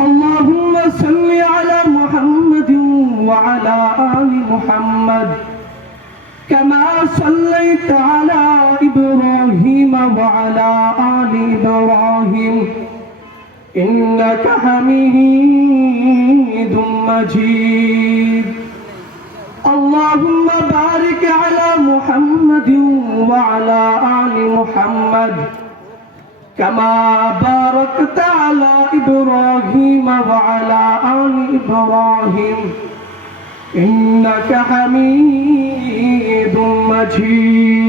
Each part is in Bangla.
اللهم صل على محمد وعلى آل محمد كما صليت على إبراهيم وعلى آل إبراهيم إنك حميد مجيد اللهم بارك على محمد وعلى آل محمد كما باركت على إبراهيم وعلى آل إبراهيم إنك حميد مجيد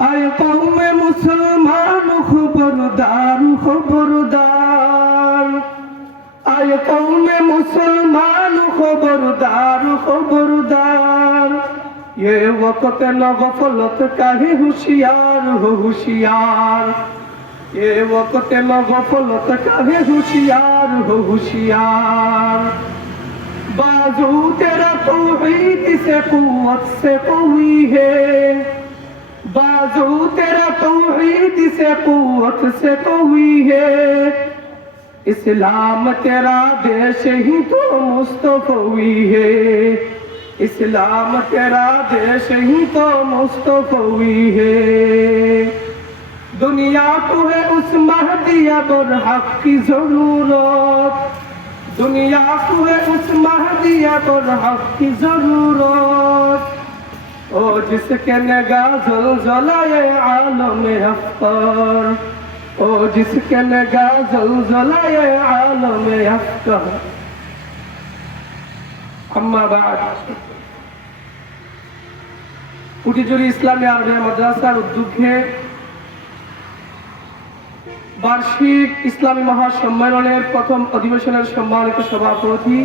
أي قوم مسلمان خبردار خبردار أي قوم مسلمان خبردار خبردار ये वक्त न गफलत का है होशियार हो होशियार ये वक्त न गफलत का है होशियार हो होशियार बाजू तेरा तौहीद से कुव्वत से कवी है बाजू तेरा तौहीद से कुव्वत से कवी है इस्लाम तेरा देश ही तो मुस्तफवी है इस्लाम तेरा देश ही तो मुस्तफवी है दुनिया को है उस महदी अबर हक की जरूरत दुनिया को है उस महदी अबर हक की जरूरत ओ जिसके निगाह ज़लज़लाए आलम अफ्तर ओ जिसके निगाह ज़लज़लाए आलम अफ्तर अम्मा बाद কুটিজুরি ইসলামী আরবিয়া মাদ্রাসার উদ্যোগে বার্ষিক ইসলামী মহাসম্মেলনের প্রথম অধিবেশনের সম্মানিত সভাপতি